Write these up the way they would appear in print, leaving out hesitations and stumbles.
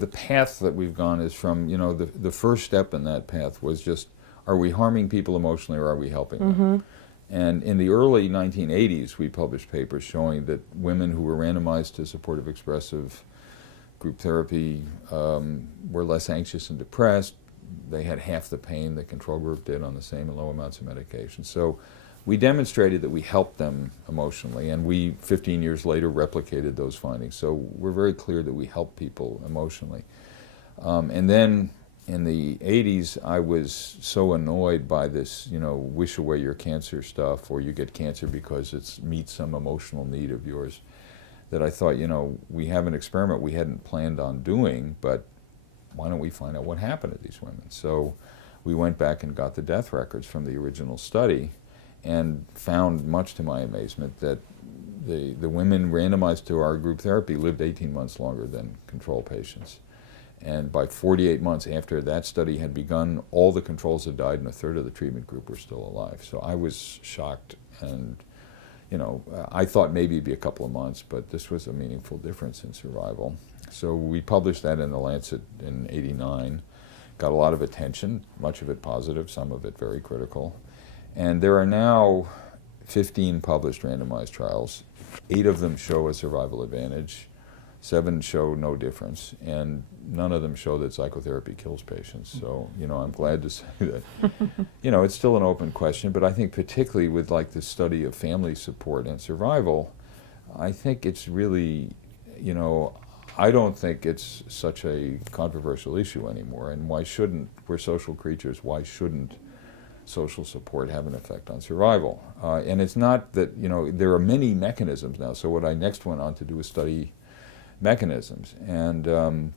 The path that we've gone is from, the first step in that path was just, are we harming people emotionally or are we helping them? And in the early 1980s, we published papers showing that women who were randomized to supportive-expressive group therapy were less anxious and depressed. They had half the pain the control group did on the same and low amounts of medication. So we demonstrated that we helped them emotionally, and we, 15 years later, replicated those findings. So we're very clear that we help people emotionally. And then in the 80s, I was so annoyed by this, wish away your cancer stuff, or you get cancer because it meets some emotional need of yours, that I thought, we have an experiment we hadn't planned on doing, but why don't we find out what happened to these women? So we went back and got the death records from the original study and found, much to my amazement, that the women randomized to our group therapy lived 18 months longer than control patients. And by 48 months after that study had begun, all the controls had died and a third of the treatment group were still alive. So I was shocked, and I thought maybe it'd be a couple of months, but this was a meaningful difference in survival. So we published that in The Lancet in '89, got a lot of attention, much of it positive, some of it very critical. And there are now 15 published randomized trials. 8 of them show a survival advantage, 7 show no difference, and none of them show that psychotherapy kills patients. So, I'm glad to say that, it's still an open question, but I think particularly with the study of family support and survival, I think it's really, I don't think it's such a controversial issue anymore, and why shouldn't, we're social creatures, why shouldn't social support have an effect on survival? And it's not that, there are many mechanisms now, so what I next went on to do was study mechanisms. And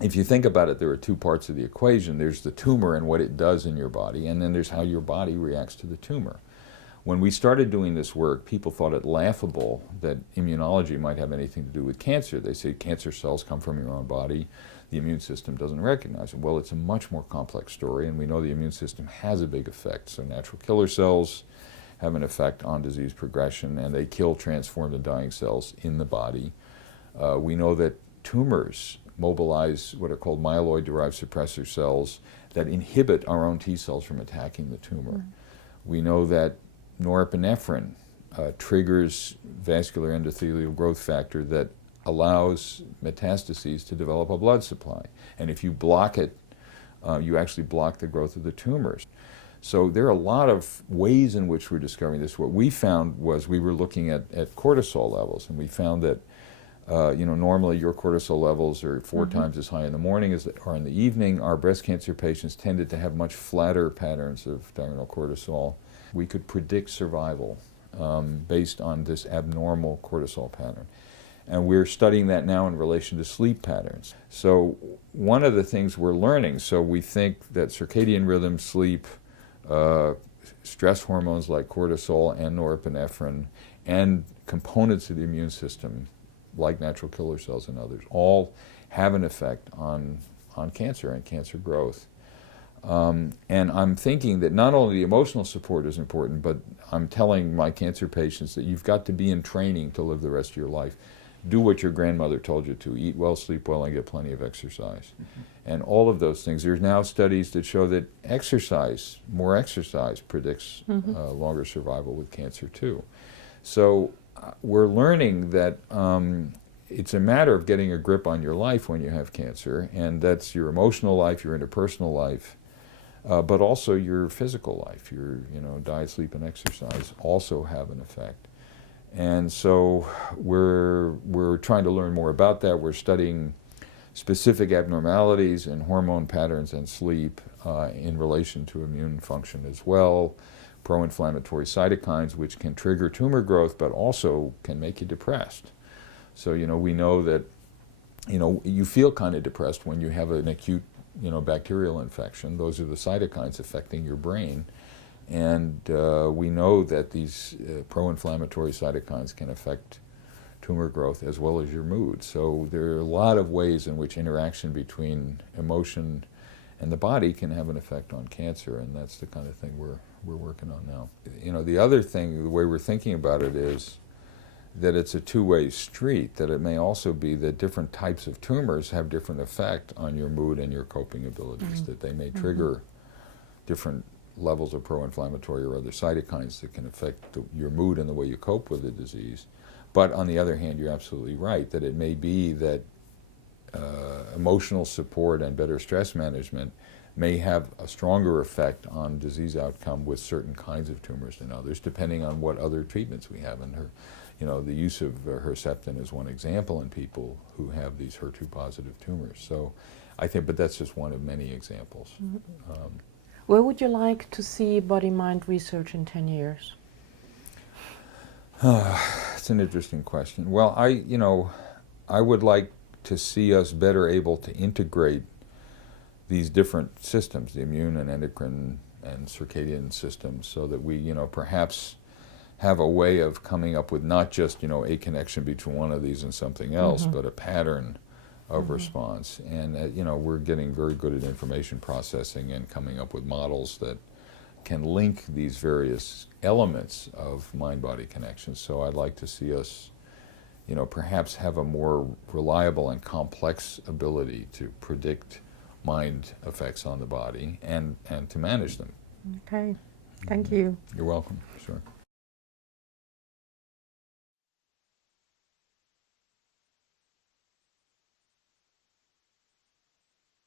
if you think about it, there are 2 parts of the equation. There's the tumor and what it does in your body, and then there's how your body reacts to the tumor. When we started doing this work, people thought it laughable that immunology might have anything to do with cancer. They say cancer cells come from your own body, the immune system doesn't recognize them. Well, it's a much more complex story, and we know the immune system has a big effect. So natural killer cells have an effect on disease progression, and they kill transformed and dying cells in the body. We know that tumors mobilize what are called myeloid-derived suppressor cells that inhibit our own T cells from attacking the tumor. We know that norepinephrine triggers vascular endothelial growth factor that allows metastases to develop a blood supply. And if you block it, you actually block the growth of the tumors. So there are a lot of ways in which we're discovering this. What we found was we were looking at cortisol levels, and we found that normally your cortisol levels are 4 times as high in the morning as they are in the evening. Our breast cancer patients tended to have much flatter patterns of diurnal cortisol. We could predict survival based on this abnormal cortisol pattern. And we're studying that now in relation to sleep patterns. So one of the things we're learning, so we think that circadian rhythm, sleep, stress hormones like cortisol and norepinephrine, and components of the immune system like natural killer cells and others, all have an effect on cancer and cancer growth. And I'm thinking that not only the emotional support is important, but I'm telling my cancer patients that you've got to be in training to live the rest of your life. Do what your grandmother told you to, eat well, sleep well, and get plenty of exercise. And all of those things. There's now studies that show that more exercise predicts longer survival with cancer too. So we're learning that it's a matter of getting a grip on your life when you have cancer, and that's your emotional life, your interpersonal life, but also your physical life. Your diet, sleep, and exercise also have an effect. And so we're trying to learn more about that. We're studying specific abnormalities in hormone patterns and sleep in relation to immune function as well, pro-inflammatory cytokines, which can trigger tumor growth but also can make you depressed. So we know that you feel kind of depressed when you have an acute bacterial infection. Those are the cytokines affecting your brain. And we know that these pro-inflammatory cytokines can affect tumor growth as well as your mood. So there are a lot of ways in which interaction between emotion and the body can have an effect on cancer, and that's the kind of thing we're working on now. The other thing, the way we're thinking about it is that it's a two-way street, that it may also be that different types of tumors have different effect on your mood and your coping abilities, that they may trigger different levels of pro-inflammatory or other cytokines that can affect your mood and the way you cope with the disease. But on the other hand, you're absolutely right that it may be that emotional support and better stress management may have a stronger effect on disease outcome with certain kinds of tumors than others, depending on what other treatments we have. And the use of Herceptin is one example in people who have these HER2-positive tumors. So I think, but that's just one of many examples. Where would you like to see body-mind research in 10 years? It's an interesting question. Well, I would like to see us better able to integrate these different systems, the immune and endocrine and circadian systems, so that we, perhaps have a way of coming up with not just, a connection between one of these and something else, but a pattern of response. And, we're getting very good at information processing and coming up with models that can link these various elements of mind-body connections. So I'd like to see us, perhaps have a more reliable and complex ability to predict mind effects on the body and to manage them. Okay, thank you. You're welcome, sure.